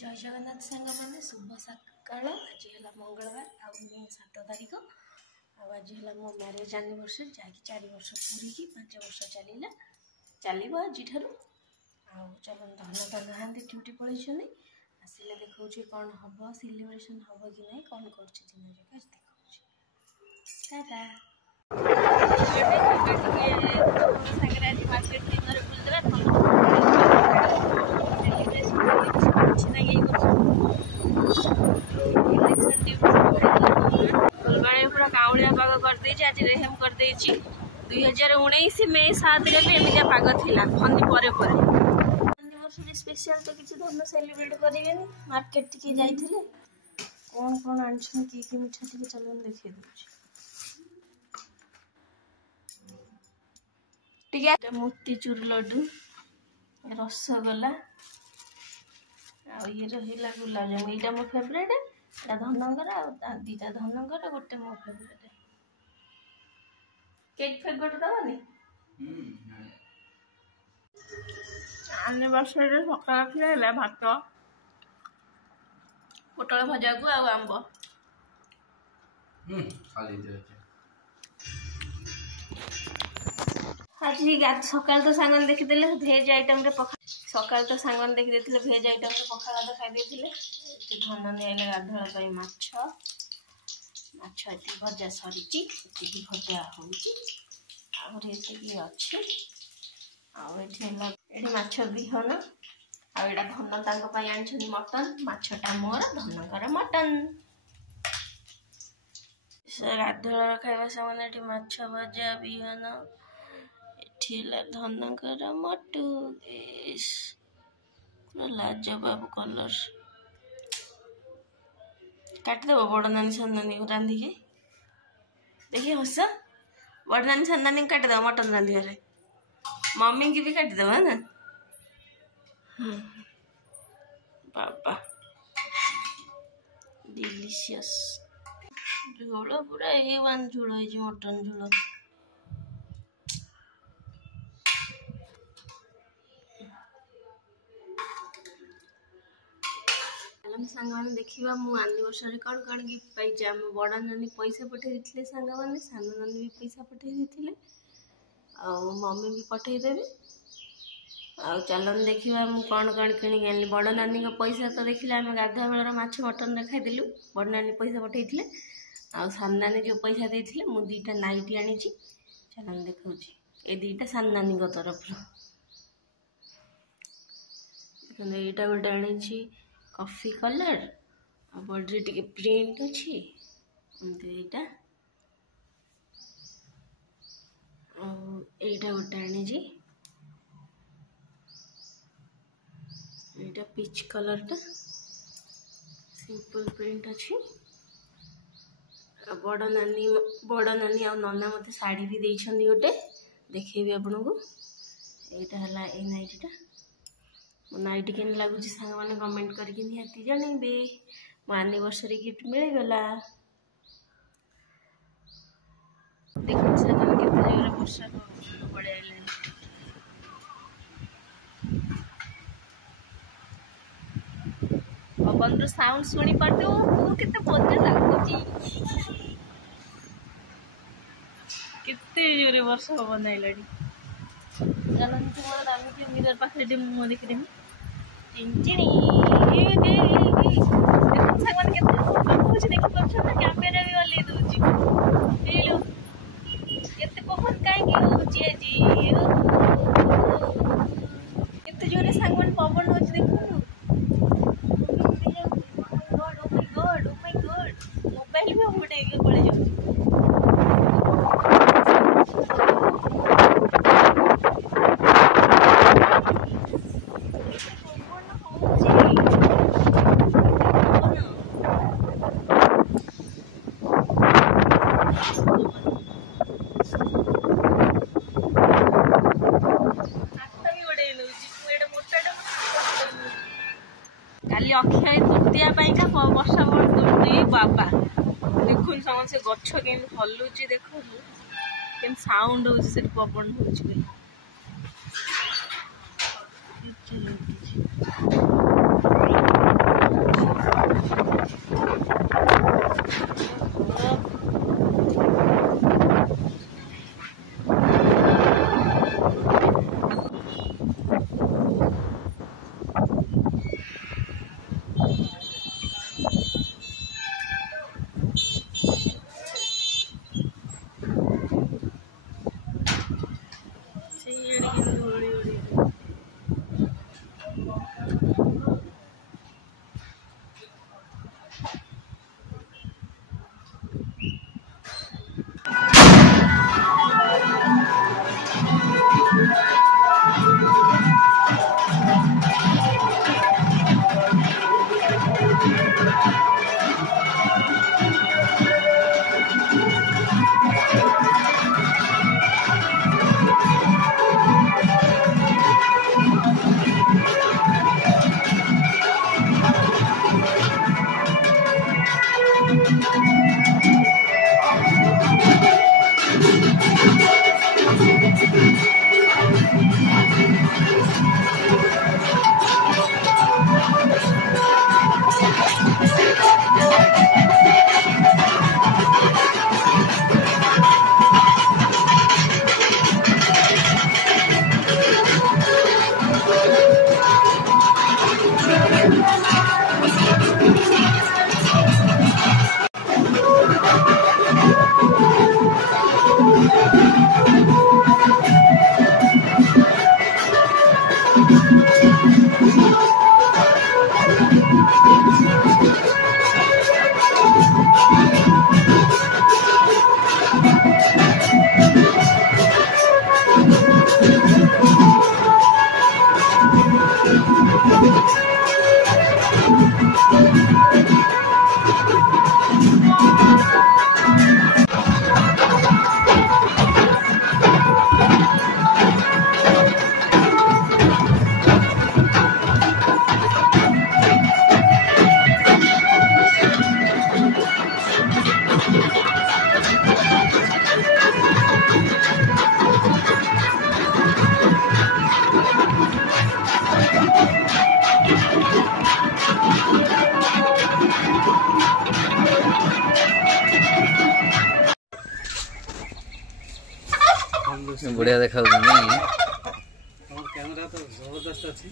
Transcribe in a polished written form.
जय जगन्नाथ सांग मैंने शुभ सकाल। आज है मंगलवार मे 7 तारिख। आज है मो मैरेज एनिवर्सरी जहाँकि 4 वर्ष पूरी 5 वर्ष चलला चलो आज चलो धन तो नहा ड्यूटी पलैं आसिले देखा कौन हम सेलिब्रेशन हम कि ना कौन कर दिन जाक फुलबाणी पूरा काउलिया पाग करदे आज रेहम करदे 2019 मे 7 रे एमितिया पाग थिला फंदी परे परे एनिवर्सरी स्पेशल तो किसी धर्म सेलिब्रेट करेंगे मार्केट टिके जाइथिले कौन कौन आनछन की मिठा टिके चलन देखे दउछि टिके मोतीचूर लड्डू रसगोला आ ये रहिला गुलाब जामुन एटा मो फेवरेट एटा धनंगर आ दीटा धनंगर गोटे मो फेवरेट केक फेवरेट दबनी एनिवर्सरी सकाळ खिला भात पोटल भजा को आ आंब खाली दे आज सकाल तो सांगन देखी देले भेज आइटम रे पखा सकाल तो सांगन देखी देथिले भेज आइटम रे पखाला खाई देथिले धन नेले गाधळ पई माछ माछ एति भजा सरीची एति भजा होची और एति अछि और एठी माछ बिहन और एटा धन तांको पई आनछनी मटन माछटा मोर धनकर मटन से गाधळ खाइबा सामान एठी माछ भजा बिहन एठिला धनकर मटू एस पूरा लाजवाब कलर काट दो बड़ नानी सन्नानी रांधी के देखिए हस बड़ नानी सन्नानी काट दो मटन रांधी रे मम्मी की भी काट दो है ना बाबा डिलीशियस झोल पूरा A1 झोल है मटन झोल सांग मैंने देखा मो एनिवर्सरी कौन कौन गिफ्ट पाई आम बड़ नानी पैसा पठे देते सांग मैंने सान नानी भी पैसा पठे देते आ मम्मी भी पठेदेवी आ चलन देखा कौन कौन किणी आनी बड़ नानी पैसा तो देखिले आम गाधा बेलर माछ मटन खाईदेलु बड़ नानी पैसा पठे आ सान नानी जो पैसा देते मुझे दीटा नाइटी आनी चलन देखा ये दीटा सान नानी तरफ यहाँ गोटे आनी कॉफी कलर आ बॉडी टिके प्रिंट अच्छी एटा एटा गोटे आनी एटा पिच कलर टा सिंपल प्रिंट अच्छी बड़ नानी आ नना मत शाढ़ी भी देइछंदी गोटे देखेबी आपन को एटा हला ए नाइटीटा मो नाइट के लगुच सांग मैंने कमेंट करके निहाती जनइबे मो एनिवर्सरी गिफ्ट मिल गला देखो से कम के जगह वर्षा पड़े आइले पवन रो साउंड सुनी पड़ते हो कितने मजा लागुची कितने जोरे वर्षा पवन आइलाडी चलन तुम्हारा दामी के मिरर पाखे जे मुंह देख देमी टिंटिनी देखो सागवान के पहुंच देखि परछ ना कैमरा भी वाले दोजी हेलो केते पवन काई की होची जी केते जोरे सागवान पवन होची देखो ओ माय गॉड मोबाइल में उड़े के पड़े जाऊ काली अक्षय तृतीया का वर्षा बड़ बाबा देखुन समन से गछ के हलुची देखु के साउंड हो से पवन हो बढ़िया देखा कैमरा तो जबरदस्त अच्छी।